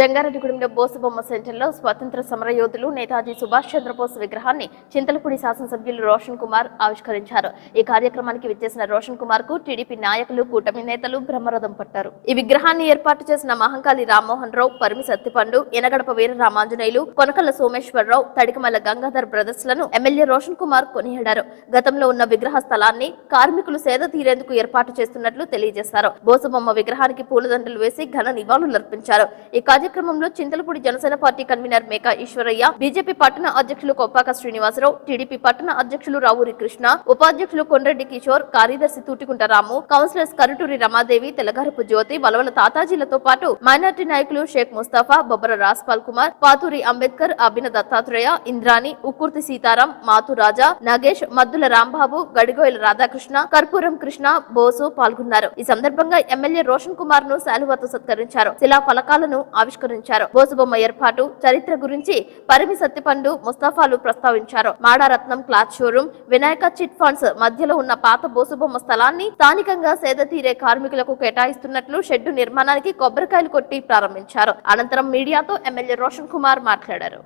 జంగారెడ్డిగూడెంలో బోసుబొమ్మ సెంటర్లో స్వాతంత్ర సమరయోధులు నేతాజీ సుభాష్ చంద్రబోస్ విగ్రహాన్ని చింతలపూడి శాసనసభ్యులు రోషన్ కుమార్ ఆవిష్కరించారు. ఈ కార్యక్రమానికి విచ్చేసిన రోషన్ కుమార్ కు టీడీపీ నాయకులు, కూటమి నేతలు బ్రహ్మరథం పట్టారు. ఈ విగ్రహాన్ని ఏర్పాటు చేసిన మహంకాళి రామ్మోహన్ రావు, పరిమి సత్తిపండు, ఎనగడప వీరరామాంజనేయులు, కొనకల్ల సోమేశ్వరరావు, తడికమల్ల గంగాధర్ బ్రదర్స్ లను ఎమ్మెల్యే రోషన్ కుమార్ కొనియాడారు. గతంలో ఉన్న విగ్రహ స్థలాన్ని కార్మికులు సేద తీరేందుకు ఏర్పాటు చేస్తున్నట్లు తెలియజేశారు. బోసుబొమ్మ విగ్రహానికి పూలదండలు వేసి ఘన నివాళులర్పించారు. ఈ కార్యక్రమంలో Chintalapudi Janasena party convener Meka Eswarayya, BJP పట్టణ అధ్యక్షులు కొప్పాక శ్రీనివాసరావు, టీడీపీ పట్టణ అధ్యక్షులు రావూరి కృష్ణ, ఉపాధ్యక్షులు కొండ్రెడ్డి కిషోర్, కార్యదర్శి తూటికుంట రాము, కౌన్సిలర్స్ కరుటూరి రమాదేవి, తెలగారపు జ్యోతి, వలవల తాతాజీలతో పాటు మైనార్టీ నాయకులు షేక్ ముస్తాఫా, బొబ్బర రాజ్పాల్ కుమార్, పాతూరి అంబేద్కర్, అభిన దత్తాత్రేయ, ఇంద్రాణి, ఉక్కుర్తి సీతారాం, మాతు రాజా, నాగేష్, మద్దుల రాంబాబు, గడిగోయల రాధాకృష్ణ, కర్పూరం కృష్ణ, బోసు పాల్గొన్నారు. ఈ సందర్భంగా ఎమ్మెల్యే రోషన్ కుమార్ ను శాలువాతో సత్కరించారు. శిలా ఫలకాలను ఆవిష్కరించారు. బోసుబొమ్మ ఏర్పాటు, చరిత్ర గురించి పరిమి సత్తిపండు, ముస్తాఫాలు ప్రస్తావించారు. Madaratnam cloth showroom, Vinayaka chit funds మధ్యలో ఉన్న పాత బోసుబొమ్మ స్థలాన్ని స్థానికంగా సేద తీరే కార్మికులకు కేటాయిస్తున్నట్లు షెడ్డు నిర్మాణానికి కొబ్బరికాయలు కొట్టి ప్రారంభించారు. అనంతరం మీడియాతో ఎమ్మెల్యే రోషన్ కుమార్ మాట్లాడారు.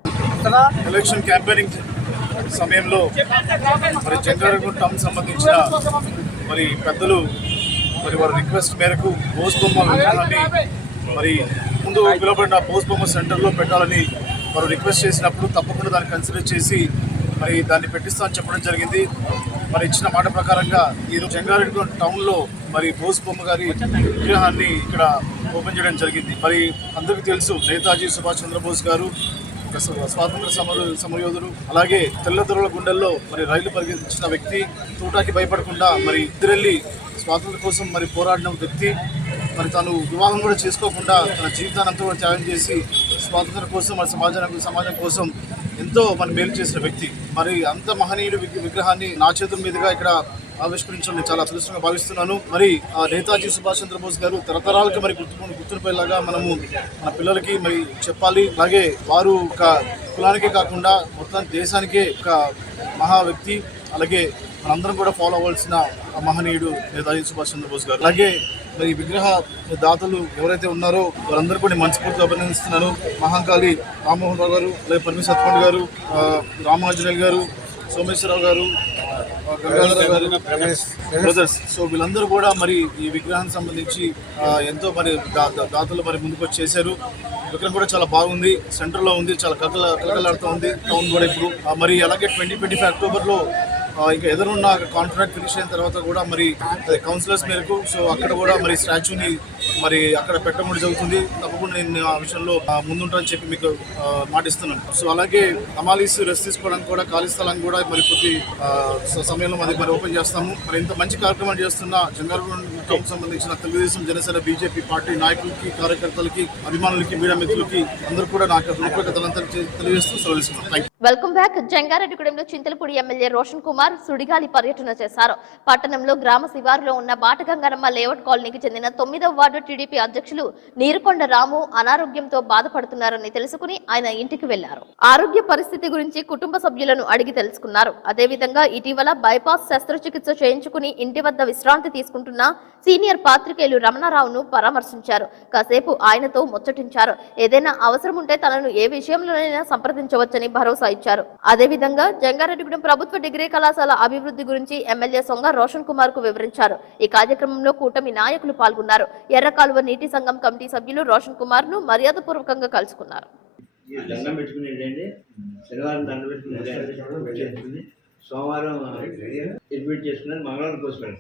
ఎలక్షన్ క్యాంపెయినింగ్ సమయంలో మరి జంగారెడ్డిగూడెం టౌన్ సంబంధించిన మరి పెద్దలు మరి వారి రిక్వెస్ట్ మేరకు బోసుబొమ్మ విగ్రహాన్ని మరి ముందు పిలువబడిన బోసుబొమ్మ సెంటర్లో పెట్టాలని వారు రిక్వెస్ట్ చేసినప్పుడు తప్పకుండా దాన్ని కన్సిడర్ చేసి మరి దాన్ని పెట్టిస్తామని చెప్పడం జరిగింది. మరి ఇచ్చిన మాట ప్రకారంగా ఈరోజు జంగారెడ్డిగూడెం టౌన్లో మరి బోసుబొమ్మ గారి విగ్రహాన్ని ఇక్కడ ఓపెన్ చేయడం జరిగింది. మరి అందరికీ తెలుసు, నేతాజీ సుభాష్ చంద్రబోస్ గారు స్వాతంత్ర సమరయోధుడు, అలాగే తెల్లదొరల గుండెల్లో మరి రైలు పరిగెత్తించిన వ్యక్తి, తూటాకి భయపడకుండా మరి ఇద్దరెళ్ళి స్వాతంత్రం కోసం మరి పోరాడిన వ్యక్తి, మరి తను వివాహం కూడా చేసుకోకుండా తన జీవితాన్ని అంతా కూడా త్యాగం చేసి స్వాతంత్రం కోసం మరి సమాజం కోసం ఎంతో మరి మేలు చేసిన వ్యక్తి. మరి అంత మహనీయుడు విగ్రహాన్ని నా చేతుల మీదుగా ఇక్కడ ఆవిష్కరించడం నేను చాలా అదృష్టంగా భావిస్తున్నాను. మరి నేతాజీ సుభాష్ చంద్రబోస్ గారు తరతరాలకి మరి గుర్తుండిపోయేలాగా మనము మన పిల్లలకి మరి చెప్పాలి. అలాగే వారు ఒక కులానికే కాకుండా మొత్తం దేశానికే ఒక మహా వ్యక్తి. అలాగే మనందరం కూడా ఫాలో అవ్వాల్సిన మహనీయుడు నేతాజీ సుభాష్ చంద్రబోస్ గారు. అలాగే మరి విగ్రహ దాతలు ఎవరైతే ఉన్నారో వారందరూ కూడా మనస్ఫూర్తిగా అభినందిస్తున్నాను. మహంకాళి రామ్మోహన్ రావు గారు, అలాగే పరిమి సత్పండ్ గారు, రామాంజనేయులు గారు, సోమేశ్వరరావు గారు, గంగాధర్ గారు, బ్రదర్స్. సో వీళ్ళందరూ కూడా మరి ఈ విగ్రహానికి సంబంధించి ఎంతో మరి దాతలు మరి ముందుకు వచ్చి చేశారు. విగ్రహం కూడా చాలా బాగుంది, సెంటర్లో ఉంది, చాలా కలకలాడుతూ ఉంది టౌన్ కూడా ఇప్పుడు. మరి అలాగే 2025 అక్టోబర్లో ఇంకా ఎదురున్న కాంట్రాక్ట్ ఫినిష్ అయిన తర్వాత కూడా మరి కౌన్సిలర్స్ మేరకు సో అక్కడ కూడా మరి స్టాచ్యూని మరి అక్కడ పెట్టడం జరుగుతుంది. తప్పకుండా నేను ఆ విషయంలో ముందుంటానని చెప్పి మీకు మాటిస్తున్నాను. సో అలాగే అమాలీస్ రెస్ట్ తీసుకోవడానికి కూడా ఖాళీ స్థలాన్ని కూడా మరి కొద్ది సమయంలో మరి ఓపెన్ చేస్తాము. మరి ఇంత మంచి కార్యక్రమం చేస్తున్న జంగారెడ్డిగూడెం సంబంధించిన తెలుగుదేశం, జనసేన, బీజేపీ పార్టీ నాయకులకి, కార్యకర్తలకి, అభిమానులకి, మీడియా మిత్రులకి అందరూ కూడా నాకు కృతజ్ఞతలంతా తెలియజేస్తూ సెలవుస్తున్నాను. Welcome back. జంగారెడ్డిగూడెంలో చింతలపూడి ఎమ్మెల్యే రోషన్ కుమార్ సుడిగాలి పర్యటన చేశారు. పట్టణంలో గ్రామ శివారులో ఉన్న బాటగంగారమ్మ లేఅవుట్ కాలనీకి చెందిన 9వ వార్డు టీడీపీ అధ్యక్షులు నీరుకొండ రాము అనారోగ్యంతో బాధపడుతున్నారని తెలుసుకుని ఆయన ఇంటికి వెళ్లారు. ఆరోగ్య పరిస్థితి గురించి కుటుంబ సభ్యులను అడిగి తెలుసుకున్నారు. అదేవిధంగా ఇటీవల బైపాస్ శస్త్రచికిత్స చేయించుకుని ఇంటి వద్ద విశ్రాంతి తీసుకుంటున్న సీనియర్ పాత్రికేయులు రమణారావును పరామర్శించారు. కాసేపు ఆయనతో ముచ్చటించారు. ఏదైనా అవసరం ఉంటే తనను ఏ విషయంలోనైనా సంప్రదించవచ్చని భరోసా ఇచ్చారు. అదేవిధంగా జంగారెడ్డిగూడెం ప్రభుత్వ డిగ్రీ కళాశాల అభివృద్ధి గురించి ఎమ్మెల్యే సొంగ రోషన్ కుమార్ కు వివరించారు. ఈ కార్యక్రమంలో కూటమి నాయకులు పాల్గొన్నారు. ఎర్రకాలువ నీటి సంఘం కమిటీ సభ్యులు రోషన్ కుమార్ ను మర్యాదపూర్వకంగా కలుసుకున్నారు. సోమవారం అడ్మిట్ చేసుకున్నారు, మంగళవారం కోసం.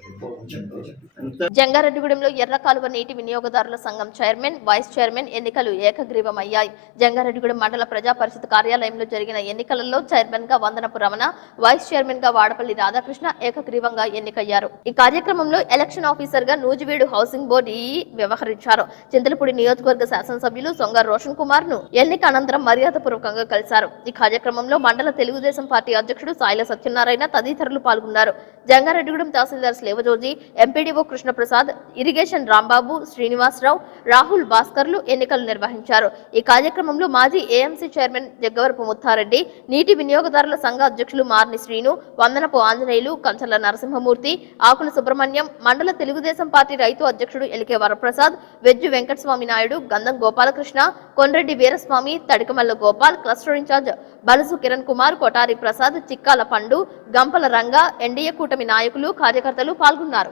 జంగారెడ్డిగూడెంలో ఎర్రకాలువ నీటి వినియోగదారుల సంఘం చైర్మన్, వైస్ చైర్మన్ ఎన్నికలు ఏకగ్రీవమయ్యాయి. జంగారెడ్డిగూడెం మండల ప్రజా పరిషత్ కార్యాలయంలో జరిగిన ఎన్నికలలో చైర్మన్ గా వందనపు రమణ, వైస్ చైర్మన్ గా వాడపల్లి రాధాకృష్ణ ఏకగ్రీవంగా ఎన్నికయ్యారు. ఈ కార్యక్రమంలో ఎలక్షన్ ఆఫీసర్ గా నూజివీడు హౌసింగ్ బోర్డు వ్యవహరించారు. చింతలపూడి నియోజకవర్గ శాసనసభ్యులు సొంగ రోషన్ కుమార్ ను ఎన్నిక అనంతరం మర్యాదపూర్వకంగా కలిశారు. ఈ కార్యక్రమంలో మండల తెలుగుదేశం పార్టీ అధ్యక్షుడు సాయిల సత్య సత్యనారాయణ తదితరులు పాల్గొన్నారు. జంగారెడ్డిగూడెం తహసీల్దార్ స్లేవజోజి, ఎంపీడీఓ కృష్ణప్రసాద్, ఇరిగేషన్ రాంబాబు, శ్రీనివాసరావు, రాహుల్ భాస్కర్లు ఎన్నికలు నిర్వహించారు. ఈ కార్యక్రమంలో మాజీ ఏఎంసీ చైర్మన్ జగ్గవరపు ముత్తారెడ్డి, నీటి వినియోగదారుల సంఘ అధ్యక్షులు మార్ని శ్రీను, వందనపు ఆంజనేయులు, కంచర్ల నరసింహమూర్తి, ఆకుల సుబ్రహ్మణ్యం, మండల తెలుగుదేశం పార్టీ రైతు అధ్యక్షుడు ఎలికే వరప్రసాద్, వెజ్జు వెంకటస్వామి నాయుడు, గంధం గోపాలకృష్ణ, కొండ్రెడ్డి వీరస్వామి, తడికమల్ల గోపాల్, క్లస్టర్ ఇన్ఛార్జ్ బలుసు కిరణ్ కుమార్, కొటారి ప్రసాద్, చిక్కాల పండు, గంపల రంగ, ఎన్డీఏ కూటమి నాయకులు, కార్యకర్తలు పాల్గొన్నారు.